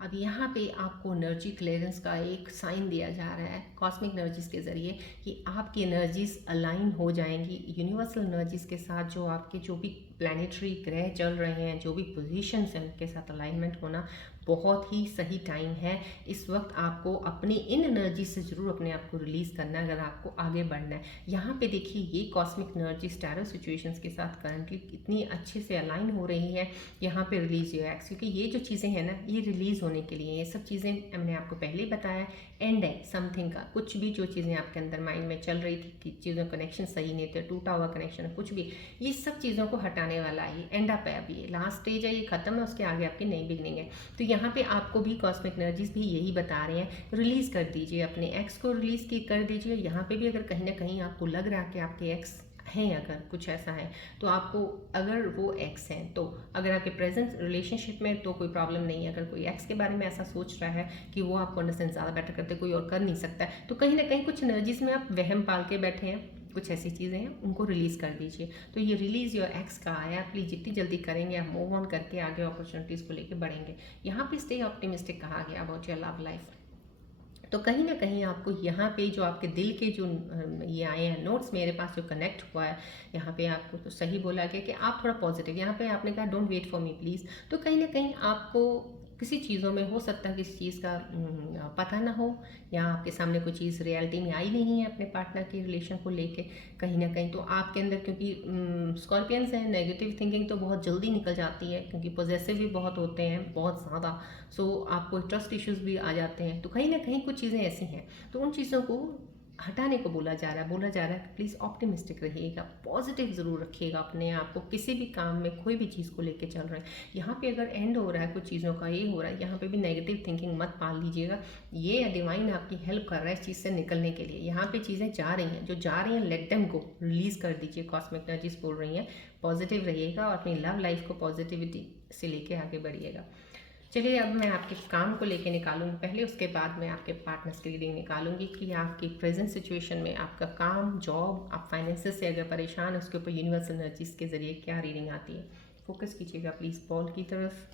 अब यहाँ पे आपको एनर्जी क्लियरेंस का एक साइन दिया जा रहा है कॉस्मिक एनर्जीज के ज़रिए कि आपकी एनर्जीज अलाइन हो जाएंगी यूनिवर्सल एनर्जीज के साथ। जो आपके जो भी प्लानिटरी ग्रह चल रहे हैं, जो भी पोजीशंस हैं, उनके साथ अलाइनमेंट होना बहुत ही सही टाइम है। इस वक्त आपको अपनी इन एनर्जी से ज़रूर अपने आप को रिलीज़ करना है अगर आपको आगे बढ़ना है। यहाँ पे देखिए ये कॉस्मिक एनर्जी टैरो सिचुएशंस के साथ करंटली इतनी अच्छे से अलाइन हो रही है। यहाँ पे रिलीज योर एक्स, क्योंकि ये जो चीज़ें हैं ना ये रिलीज़ होने के लिए, ये सब चीज़ें मैंने आपको पहले ही बताया, एंड है समथिंग का। कुछ भी जो चीज़ें आपके अंदर माइंड में चल रही थी कि चीज़ों कनेक्शन सही नहीं थे, टूटा हुआ कनेक्शन, कुछ भी, ये सब चीज़ों को हटाने वाला है। एंड अप है, अभी ये लास्ट स्टेज है, ये खत्म है, उसके आगे आपकी नई बिगनिंग है। तो यहाँ पे आपको भी कॉस्मिक एनर्जीज भी यही बता रहे हैं, रिलीज़ कर दीजिए, अपने एक्स को रिलीज़ की कर दीजिए। यहाँ पे भी अगर कहीं ना कहीं आपको लग रहा है कि आपके एक्स हैं, अगर कुछ ऐसा है तो आपको, अगर वो एक्स हैं तो, अगर आपके प्रेजेंट रिलेशनशिप में तो कोई प्रॉब्लम नहीं है। अगर कोई एक्स के बारे में ऐसा सोच रहा है कि वो आपको अंडरस्टैंड ज़्यादा बेटर करते, कोई और कर नहीं सकता है, तो कहीं ना कहीं कुछ एनर्जीज में आप वहम पाल के बैठे हैं, कुछ ऐसी चीज़ें हैं, उनको रिलीज़ कर दीजिए। तो ये रिलीज़ योर एक्स का आया, प्लीज़ जितनी जल्दी करेंगे आप मूव ऑन करके आगे अपॉर्चुनिटीज़ को लेके बढ़ेंगे। यहाँ पे स्टे ऑप्टिमिस्टिक कहा गया अबाउट योर लव लाइफ। तो कहीं ना कहीं आपको यहाँ पे जो आपके दिल के जो ये आए हैं नोट्स मेरे पास जो कनेक्ट हुआ है, यहाँ पे आपको तो सही बोला गया कि आप थोड़ा पॉजिटिव, यहाँ पे आपने कहा don't wait for me please. तो कहीं ना कहीं आपको किसी चीज़ों में हो सकता है किसी चीज़ का पता ना हो, या आपके सामने कोई चीज़ रियलिटी में आई नहीं है अपने पार्टनर के रिलेशन को लेके कहीं ना कहीं। तो आपके अंदर, क्योंकि स्कॉर्पियंस हैं, नेगेटिव थिंकिंग तो बहुत जल्दी निकल जाती है, क्योंकि पॉजेसिव भी बहुत होते हैं, बहुत ज़्यादा। सो आपको ट्रस्ट इश्यूज भी आ जाते हैं। तो कहीं ना कहीं कुछ चीज़ें ऐसी हैं, तो उन चीज़ों को हटाने को बोला जा रहा है कि प्लीज़ ऑप्टिमिस्टिक रहिएगा, पॉजिटिव ज़रूर रखिएगा अपने आप को, किसी भी काम में कोई भी चीज़ को लेके चल रहे हैं। यहाँ पे अगर एंड हो रहा है कुछ चीज़ों का, ये हो रहा है, यहाँ पे भी नेगेटिव थिंकिंग मत पाल लीजिएगा। ये डिवाइन आपकी हेल्प कर रहा है इस चीज़ से निकलने के लिए। यहाँ पे चीज़ें जा रही हैं, जो जा रही हैं लेट देम गो, रिलीज़ कर दीजिए। कॉस्मिक एनर्जीज बोल रही हैं पॉजिटिव रहिएगा और अपनी लव लाइफ को पॉजिटिविटी से लेके आगे बढ़िएगा। चलिए अब मैं आपके काम को लेके निकालूंगी पहले, उसके बाद मैं आपके पार्टनर्स की रीडिंग निकालूंगी कि आपकी प्रेजेंट सिचुएशन में आपका काम, जॉब, आप फाइनेंसेस से अगर परेशान है, उसके ऊपर यूनिवर्सल एनर्जीज के जरिए क्या रीडिंग आती है। फोकस कीजिएगा प्लीज़ बॉल की तरफ।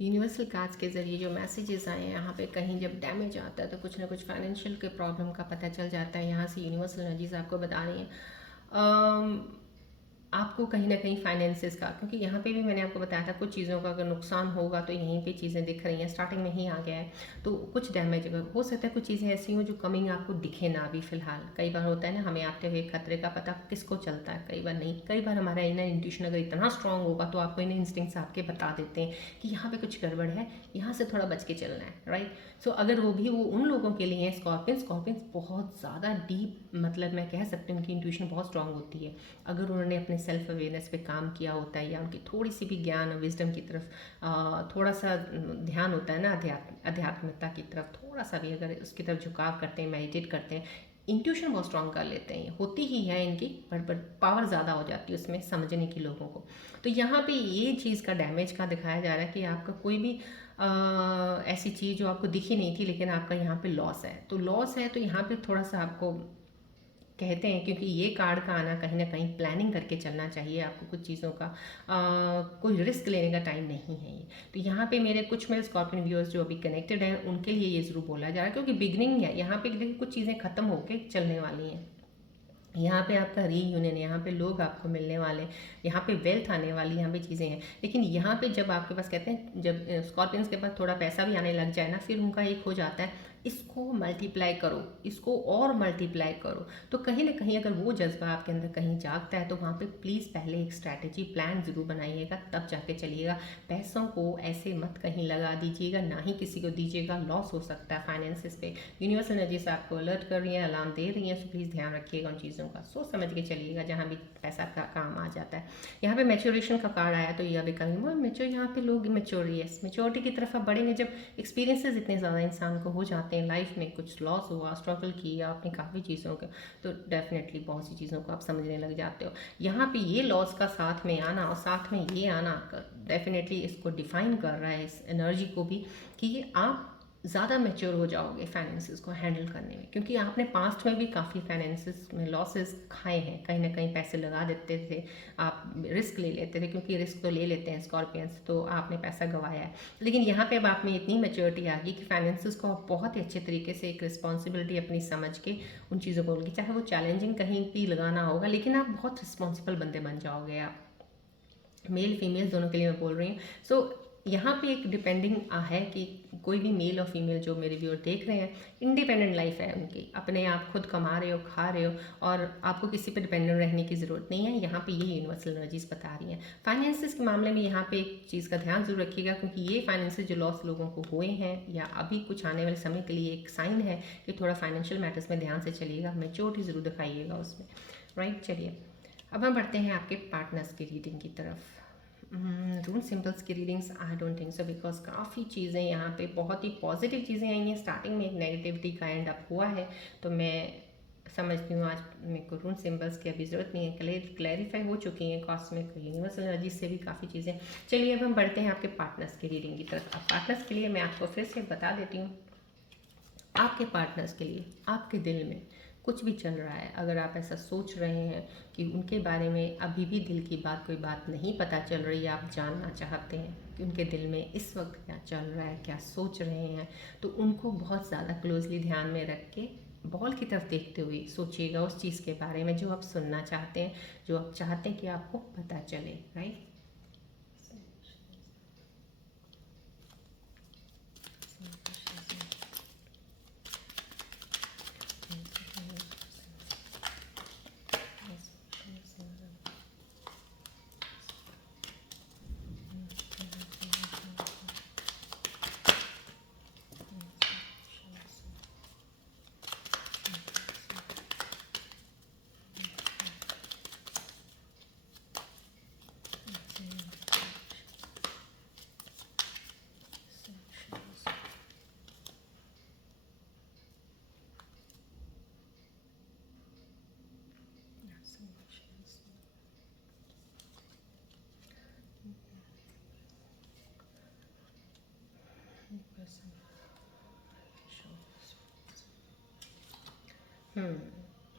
यूनिवर्सल कार्ड्स के ज़रिए जो मैसेजेस आए हैं यहाँ पे, कहीं जब डैमेज आता है तो कुछ ना कुछ फाइनेंशियल के प्रॉब्लम का पता चल जाता है। यहाँ से यूनिवर्सल एनर्जीज आपको बता रही हैं आपको कहीं ना कहीं फाइनेंसेस का, क्योंकि यहाँ पे भी मैंने आपको बताया था कुछ चीज़ों का अगर नुकसान होगा तो यहीं पे चीज़ें दिख रही हैं, स्टार्टिंग में ही आ गया है। तो कुछ डैमेज अगर हो सकता है, कुछ चीज़ें ऐसी हों जो कमिंग आपको दिखे ना भी फिलहाल। कई बार होता है ना, हमें आते हुए खतरे का पता किसको चलता है, कई बार नहीं। कई बार हमारा इनर इंट्यूशन अगर इतना स्ट्रांग होगा तो आपको इनर इंस्टिंक्ट्स आपके बता देते हैं कि यहाँ पे कुछ गड़बड़ है, यहाँ से थोड़ा बच के चलना है, राइट। सो अगर वो उन लोगों के लिए हैं स्कॉर्पियंस बहुत ज़्यादा डीप, मतलब मैं कह सकती हूँ उनकी इंट्यूशन बहुत स्ट्रांग होती है। अगर उन्होंने अपने सेल्फ अवेयरनेस पे काम किया होता है, या उनकी थोड़ी सी भी ज्ञान और विजडम की तरफ थोड़ा सा ध्यान होता है ना, आध्यात्मिकता की तरफ थोड़ा सा भी अगर उसकी तरफ झुकाव करते हैं, मेडिटेट करते हैं, इंट्यूशन बहुत स्ट्रांग कर लेते हैं। होती ही है इनकी, पर पावर ज़्यादा हो जाती है उसमें समझने की लोगों को। तो यहाँ पे ये चीज़ का डैमेज का दिखाया जा रहा है कि आपका कोई भी ऐसी चीज़ जो आपको दिखी नहीं थी लेकिन आपका यहाँ पे लॉस है। तो लॉस है तो यहाँ पे थोड़ा सा आपको कहते हैं, क्योंकि ये कार्ड का आना कहीं ना कहीं प्लानिंग करके चलना चाहिए आपको। कुछ चीज़ों का कोई रिस्क लेने का टाइम नहीं है ये। तो यहाँ पे मेरे स्कॉर्पियन व्यूअर्स जो अभी कनेक्टेड हैं उनके लिए ये ज़रूर बोला जा रहा है, क्योंकि बिगनिंग है यहाँ पे। देखिए कुछ चीज़ें ख़त्म होके चलने वाली हैं। यहाँ पे आपका रीयूनियन, यहाँ पे लोग आपको मिलने वाले, यहाँ पे वेल्थ आने वाली, यहाँ पे चीज़ें हैं। लेकिन यहाँ पे जब आपके पास, कहते हैं जब स्कॉर्पियंस के पास थोड़ा पैसा भी आने लग जाए ना, फिर उनका एक हो जाता है इसको मल्टीप्लाई करो, इसको और मल्टीप्लाई करो। तो कहीं ना कहीं अगर वो जज्बा आपके अंदर कहीं जागता है तो वहाँ पे प्लीज़ पहले एक स्ट्रैटेजी प्लान ज़रूर बनाइएगा, तब जाके चलिएगा। पैसों को ऐसे मत कहीं लगा दीजिएगा, ना ही किसी को दीजिएगा, लॉस हो सकता है फाइनेंसिस पे। यूनिवर्सल एनर्जी से आपको अलर्ट कर रही है, अलार्म दे रही है। सो प्लीज़ ध्यान रखिएगा उन चीज़ों का, सोच समझ के चलिएगा जहाँ भी पैसा का काम आ जाता है। यहाँ पे मैच्योरेशन का कार्ड आया, तो ये बिकमिंग मोर मैच्योर। यहाँ पे लोग मेच्योरिटी की तरफ आप बढ़ेंगे जब एक्सपीरियंसेस इतने ज़्यादा इंसान को हो जाते हैं लाइफ में, कुछ लॉस हुआ, स्ट्रगल किया आपने काफ़ी चीज़ों के, तो डेफिनेटली बहुत सी चीज़ों को आप समझने लग जाते हो। यहाँ पे ये लॉस का साथ में आना और साथ में ये आना डेफिनेटली इसको डिफाइन कर रहा है, इस एनर्जी को भी, कि आप ज़्यादा मैच्योर हो जाओगे फाइनेंसेस को हैंडल करने में, क्योंकि आपने पास्ट में भी काफ़ी फाइनेंसेस में लॉसेस खाए हैं, कहीं ना कहीं पैसे लगा देते थे, आप रिस्क ले लेते थे, क्योंकि रिस्क तो ले लेते हैं स्कॉर्पियंस, तो आपने पैसा गंवाया है। लेकिन यहाँ पे अब आप में इतनी मैच्योरिटी आ गई कि फाइनेंसेस को आप बहुत ही अच्छे तरीके से एक रिस्पॉन्सिबिलिटी अपनी समझ के उन चीज़ों को, चाहे वो चैलेंजिंग कहीं भी लगाना होगा, लेकिन आप बहुत रिस्पॉन्सिबल बंदे बन जाओगे आप। मेल फीमेल दोनों के लिए मैं बोल रही हूँ। सो यहाँ पे एक डिपेंडिंग है कि कोई भी मेल और फीमेल जो मेरे व्यूअर देख रहे हैं, इंडिपेंडेंट लाइफ है उनकी, अपने आप खुद कमा रहे हो, खा रहे हो, और आपको किसी पे डिपेंडेंट रहने की ज़रूरत नहीं है। यहाँ पे ये यूनिवर्सल एनर्जीज बता रही हैं। फाइनेंसिस के मामले में यहाँ पे एक चीज़ का ध्यान जरूर रखिएगा, क्योंकि ये फाइनेंसिस जो लॉस लोगों को हुए हैं या अभी कुछ आने वाले समय के लिए एक साइन है कि थोड़ा फाइनेंशियल मैटर्स में ध्यान से चलिएगा, मैच्योरिटी ज़रूर दिखाइएगा उसमें। राइट, चलिए अब हम बढ़ते हैं आपके पार्टनर्स की रीडिंग की तरफ। रून सिंबल्स की readings I don't think so, because काफ़ी चीज़ें यहाँ पे बहुत ही पॉजिटिव चीज़ें आई हैं। स्टार्टिंग में एक नेगेटिविटी का एंड अप हुआ है, तो मैं समझती हूँ आज मेरे को रून सिंबल्स की अभी ज़रूरत नहीं है, क्लैरिफाई हो चुकी हैं कॉस्मिक यूनिवर्सल एनर्जी से भी काफ़ी चीज़ें। चलिए अब हम बढ़ते हैं आपके पार्टनर्स की रीडिंग की तरफ। अब पार्टनर्स के लिए मैं आपको फिर से बता देती हूँ, आपके पार्टनर्स के लिए आपके दिल में कुछ भी चल रहा है, अगर आप ऐसा सोच रहे हैं कि उनके बारे में अभी भी दिल की बात कोई बात नहीं पता चल रही है, आप जानना चाहते हैं कि उनके दिल में इस वक्त क्या चल रहा है, क्या सोच रहे हैं, तो उनको बहुत ज़्यादा क्लोजली ध्यान में रख के बॉल की तरफ देखते हुए सोचिएगा उस चीज़ के बारे में जो आप सुनना चाहते हैं, जो आप चाहते हैं कि आपको पता चले। राइट,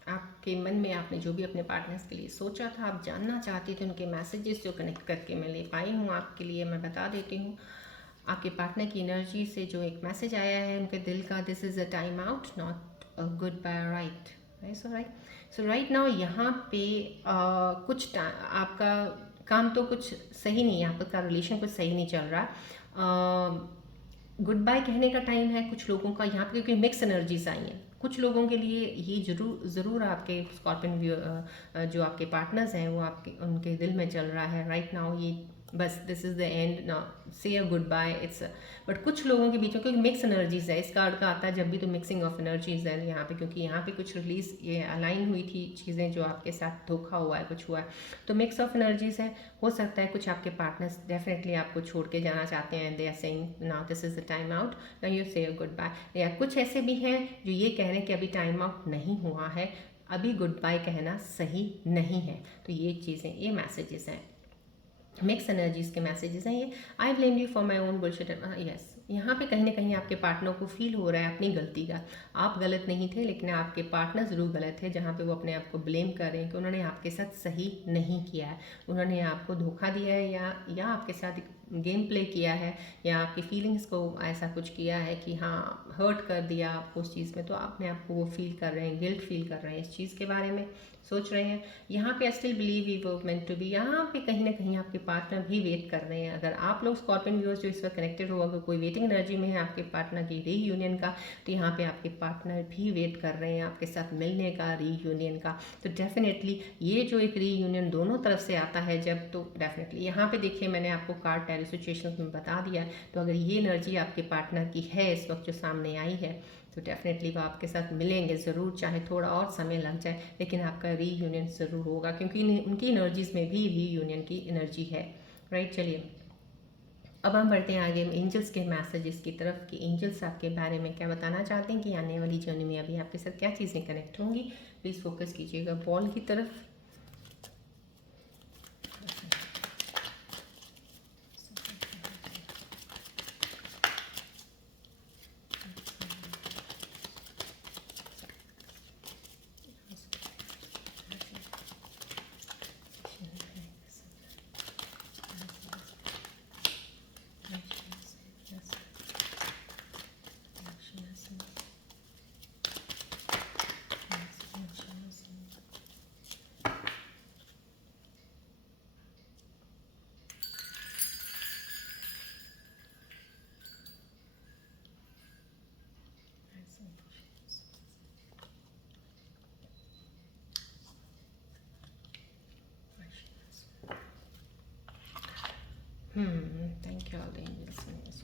आपके मन में आपने जो भी अपने पार्टनर्स के लिए सोचा था, आप जानना चाहते थे, उनके मैसेजेस जो कनेक्ट करके मैं ले पाई हूँ आपके लिए, मैं बता देती हूँ। आपके पार्टनर की एनर्जी से जो एक मैसेज आया है उनके दिल का, this is a time out, not a good bye. So right now यहाँ पे कुछ आपका काम तो कुछ सही नहीं है, आपका रिलेशन कुछ सही नहीं चल रहा। गुड बाय कहने का टाइम है कुछ लोगों का यहाँ पे, क्योंकि मिक्स एनर्जीज आई हैं। कुछ लोगों के लिए ये ज़रूर आपके स्कॉर्पियन जो आपके पार्टनर्स हैं वो आपके उनके दिल में चल रहा है राइट नाउ, ये बस this is the end now, say a good bye it's. But कुछ लोगों के बीच में, क्योंकि मिक्स एनर्जीज है, इस कार्ड का आता है जब भी तो मिक्सिंग ऑफ एनर्जीज है यहाँ पे, क्योंकि यहाँ पे कुछ रिलीज ये अलाइन हुई थी चीज़ें, जो आपके साथ धोखा हुआ है, कुछ हुआ है, तो मिक्स ऑफ एनर्जीज है। हो सकता है कुछ आपके पार्टनर्स डेफिनेटली आपको छोड़ के जाना चाहते हैं, they are saying now this is the time out, now you say a good bye. या कुछ ऐसे भी हैं जो ये कह रहे हैं कि अभी टाइम आउट नहीं हुआ है, अभी गुड बाय कहना सही नहीं है। तो ये चीज़ें, ये मैसेजेस हैं, मिक्स एनर्जीज के मैसेजेस हैं ये। I blame you for my own bullshit. Yes, यहाँ पे कहीं ना कहीं आपके पार्टनर को फील हो रहा है अपनी गलती का, आप गलत नहीं थे, लेकिन आपके पार्टनर ज़रूर गलत है, जहाँ पे वो अपने आप को ब्लेम कर रहे हैं कि उन्होंने आपके साथ सही नहीं किया है, उन्होंने आपको धोखा दिया है, या आपके साथ गेम प्ले किया है, या आपकी फीलिंग्स को ऐसा कुछ किया है कि हाँ हर्ट कर दिया आपको उस चीज़ में, तो अपने आप को वो फील कर रहे हैं, गिल्ट फील कर रहे हैं, इस चीज़ के बारे में सोच रहे हैं। यहाँ पे I still believe we were meant to be, यहाँ पे कहीं ना कहीं आपके पार्टनर भी वेट कर रहे हैं। अगर आप लोग स्कॉर्पियन व्यूअर्स जो इस वक्त कनेक्टेड हो, अगर कोई वेटिंग एनर्जी में है आपके पार्टनर की रीयूनियन का, तो यहाँ पे आपके पार्टनर भी वेट कर रहे हैं आपके साथ मिलने का, रीयूनियन का। तो डेफिनेटली ये जो एक रीयूनियन दोनों तरफ से आता है जब, तो डेफिनेटली यहाँ पे देखिए मैंने आपको कार्ड टैरो सिचुएशन में बता दिया, तो अगर ये एनर्जी आपके पार्टनर की है इस वक्त जो सामने आई है, तो डेफिनेटली वो आपके साथ मिलेंगे ज़रूर, चाहे थोड़ा और समय लग जाए, लेकिन आपका रीयूनियन ज़रूर होगा, क्योंकि उनकी एनर्जीज में भी रीयूनियन की एनर्जी है। राइट, चलिए अब हम बढ़ते हैं आगे एंजल्स के मैसेजेस की तरफ, कि एंजल्स आपके बारे में क्या बताना चाहते हैं, कि आने वाली जर्नी में अभी आपके साथ क्या चीज़ें कनेक्ट होंगी। प्लीज़ फोकस कीजिएगा बॉल की तरफ। Thank you all the angels.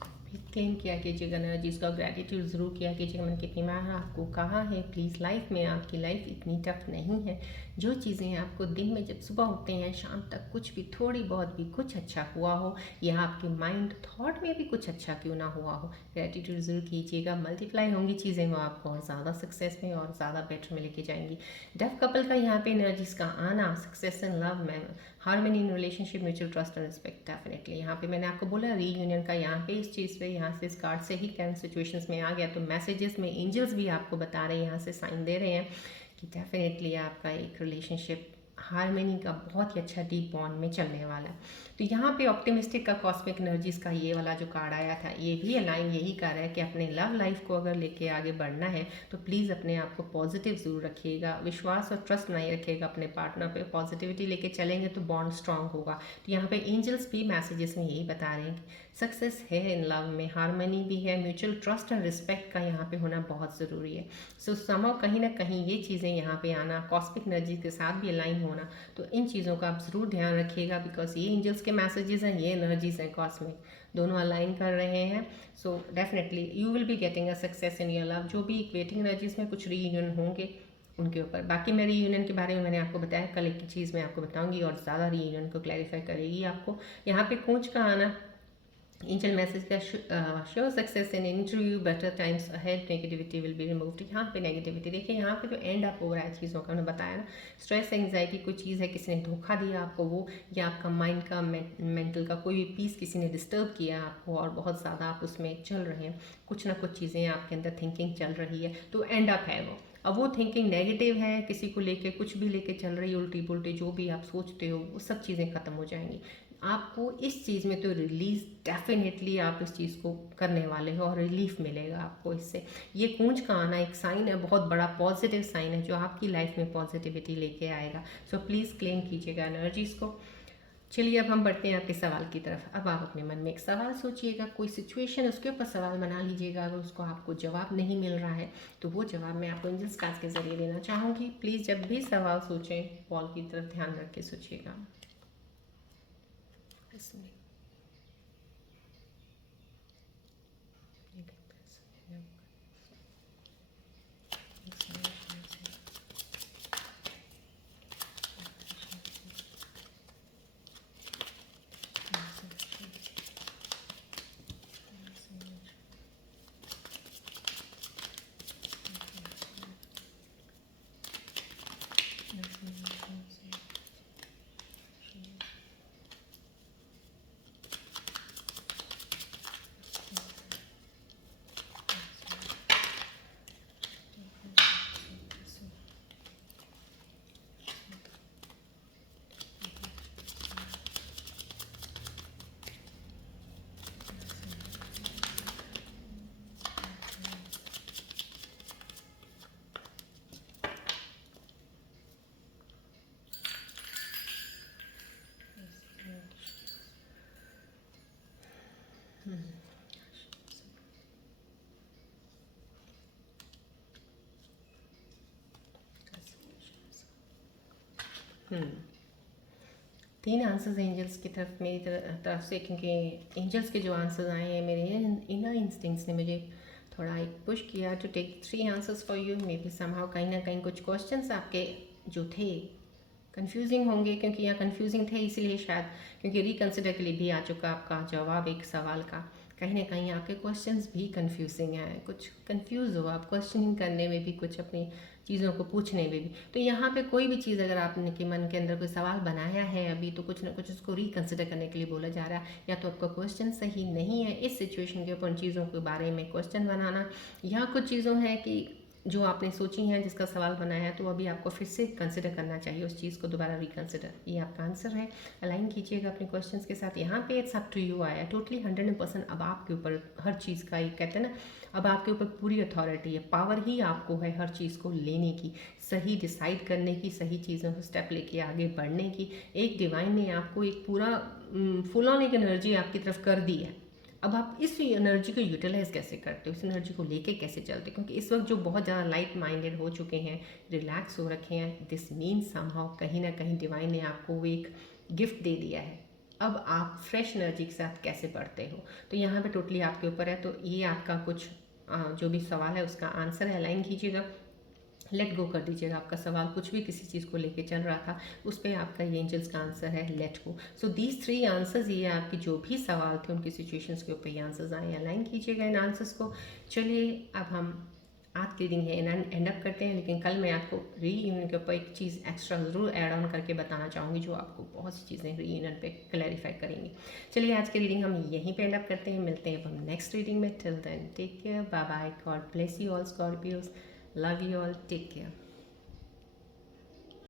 Claim किया कीजिएगा एनर्जीज का, ग्रैटिट्यूड ज़रूर किया कीजिएगा। मैंने कितनी बार आपको कहा है, प्लीज़ लाइफ में आपकी लाइफ इतनी टफ नहीं है। जो चीज़ें आपको दिन में जब सुबह उठते हैं शाम तक कुछ भी थोड़ी बहुत भी कुछ अच्छा हुआ हो, या आपके माइंड थॉट में भी कुछ अच्छा क्यों ना हुआ हो, ग्रैटिट्यूड ज़रूर कीजिएगा। मल्टीप्लाई होंगी चीज़ें, वो आपको और ज़्यादा सक्सेस में और ज़्यादा बेटर में लेके जाएंगी। डेफ कपल का यहाँ पे एनर्जीज का आना, सक्सेस इन लव में, harmony in relationship, mutual trust and respect, definitely यहाँ पे मैंने आपको बोला रीयूनियन का। यहाँ पे इस चीज़ पे यहाँ से इस कार्ड से ही कैन सिचुएशंस में आ गया, तो मैसेजेस में एंजल्स भी आपको बता रहे हैं, यहाँ से साइन दे रहे हैं कि डेफिनेटली आपका एक रिलेशनशिप हारमोनी का बहुत ही अच्छा डीप बॉन्ड में चलने वाला है। तो यहाँ पे ऑप्टिमिस्टिक का, कॉस्मिक एनर्जीज का ये वाला जो कार्ड आया था, ये भी अलाइन यही कर रहा है कि अपने लव लाइफ को अगर लेके आगे बढ़ना है तो प्लीज़ अपने आप को पॉजिटिव ज़रूर रखिएगा, विश्वास और ट्रस्ट बनाए रखिएगा अपने पार्टनर पे। पॉजिटिविटी लेके चलेंगे तो बॉन्ड स्ट्रांग होगा। तो यहाँ पे एंजल्स भी मैसेजेस में यही बता रहे हैं कि सक्सेस है इन लव में, हारमोनी भी है, म्यूचुअल ट्रस्ट एंड रिस्पेक्ट का यहाँ पे होना बहुत ज़रूरी है। सो समहाउ कहीं ना कहीं ये चीज़ें यहाँ पे आना, कॉस्मिक एनर्जी के साथ भी अलाइन होना, तो इन चीज़ों का आप ज़रूर ध्यान रखिएगा, बिकॉज ये एंजल्स के मैसेजेस हैं, ये एनर्जीज हैं कॉस्मिक, दोनों अलाइन कर रहे हैं। So definitely you will be getting a success in your love. जो भी इक्वेटिंग एनर्जीज में कुछ रीयूनियन होंगे उनके ऊपर, बाकी मैं रीयूनियन के बारे में मैंने आपको बताया, कल एक चीज़ मैं आपको बताऊंगी और ज़्यादा रीयूनियन को क्लैरिफाई करेगी आपको। यहाँ पे कूंच का आना, एंजल मैसेज का, show success in interview, better times ahead, negativity will be removed. यहाँ पे नेगेटिविटी देखिए, यहाँ पे जो एंड अप हो रहा है चीज़ों का, मैंने बताया ना, स्ट्रेस एंग्जाइटी कोई चीज़ है, किसी ने धोखा दिया आपको वो, या आपका माइंड का मेंटल का कोई भी पीस किसी ने डिस्टर्ब किया आपको और बहुत ज़्यादा आप उसमें चल रहे हैं, कुछ ना कुछ चीज़ें आपके अंदर थिंकिंग चल रही है, तो एंड अप है वो। अब वो थिंकिंग नेगेटिव है, किसी को लेके कुछ भी लेके चल रही है, उल्टी पुल्टी जो भी आप सोचते हो वो सब चीज़ें ख़त्म हो जाएंगी। आपको इस चीज़ में तो रिलीज डेफिनेटली आप इस चीज़ को करने वाले हो और रिलीफ मिलेगा आपको इससे। ये कूंज का आना एक साइन है, बहुत बड़ा पॉजिटिव साइन है जो आपकी लाइफ में पॉजिटिविटी लेके आएगा। सो प्लीज़ क्लेम कीजिएगा एनर्जीज को। चलिए अब हम बढ़ते हैं आपके सवाल की तरफ। अब आप अपने मन में एक सवाल सोचिएगा, कोई सिचुएशन उसके ऊपर सवाल बना लीजिएगा। अगर उसको आपको जवाब नहीं मिल रहा है तो वो जवाब मैं आपको एंजल्स कार्ड्स के जरिए देना चाहूँगी। प्लीज़ जब भी सवाल सोचें बॉल की तरफ ध्यान रख के सोचिएगा। इसमें तीन आंसर्स एंजल्स की तरफ मेरी तरफ से, क्योंकि एंजल्स के जो आंसर्स आए हैं मेरे इनर इंस्टिंक्ट्स ने मुझे थोड़ा एक पुश किया to take 3 answers for you. Maybe somehow कहीं ना कहीं कुछ क्वेश्चंस आपके जो थे कंफ्यूजिंग होंगे, क्योंकि यहाँ कंफ्यूजिंग थे इसलिए शायद, क्योंकि रिकन्सिडर के लिए भी आ चुका आपका जवाब एक सवाल का। कहीं ना कहीं आपके क्वेश्चंस भी कंफ्यूजिंग हैं, कुछ कंफ्यूज हो आप क्वेश्चनिंग करने में भी, कुछ अपनी चीज़ों को पूछने में भी। तो यहाँ पे कोई भी चीज़ अगर आपने के मन के अंदर कोई सवाल बनाया है अभी, तो कुछ ना कुछ उसको रिकन्सिडर करने के लिए बोला जा रहा है। या तो आपका क्वेश्चन सही नहीं है, इस सिचुएशन के ऊपर उन चीज़ों के बारे में क्वेश्चन बनाना, या कुछ चीज़ों है कि जो आपने सोची हैं जिसका सवाल बनाया है, तो अभी आपको फिर से कंसिडर करना चाहिए उस चीज़ को, दोबारा रिकंसिडर। ये आपका आंसर है, अलाइन कीजिएगा अपने क्वेश्चंस के साथ। यहाँ पे इट्स अप टू यू आया, टोटली 100%। अब आपके ऊपर हर चीज़ का, एक कहते हैं ना, अब आपके ऊपर पूरी अथॉरिटी है, पावर ही आपको है हर चीज़ को लेने की, सही डिसाइड करने की, सही चीज़ों को स्टेप लेके आगे बढ़ने की। एक डिवाइन ने आपको एक पूरा फुल ऑन एक एनर्जी आपकी तरफ कर दी है। अब आप इस एनर्जी को यूटिलाइज कैसे करते हो, इस एनर्जी को लेके कैसे चलते हो, क्योंकि इस वक्त जो बहुत ज़्यादा लाइट माइंडेड हो चुके हैं, रिलैक्स हो रखे हैं, दिस मीन्स समहाउ कहीं ना कहीं डिवाइन ने आपको एक गिफ्ट दे दिया है। अब आप फ्रेश एनर्जी के साथ कैसे बढ़ते हो। तो यहाँ पे टोटली आपके ऊपर है। तो ये आपका कुछ जो भी सवाल है उसका आंसर है, अलाइन कीजिएगा, लेट गो कर दीजिएगा। आपका सवाल कुछ भी किसी चीज़ को लेके चल रहा था, उस पर आपका ये एंजल्स का आंसर है let go. So these 3 answers, ये आपके जो भी सवाल थे उनकी सिचुएशंस के ऊपर ये आंसर्स आए, अलाइन कीजिएगा इन आंसर्स को। चलिए अब हम आज की रीडिंग है एंड अप करते हैं, लेकिन कल मैं आपको रीयूनियन के ऊपर एक चीज़ एक्स्ट्रा ज़रूर ऐड ऑन करके बताना चाहूँगी, जो आपको बहुत सी चीज़ें रीयूनियन पे क्लैरिफाई करेंगी। चलिए आज की रीडिंग हम यहीं पे एंड अप करते हैं, मिलते हैं अब हम नेक्स्ट रीडिंग में। Till then take care, bye bye, God bless you all Scorpios, love you all, take care.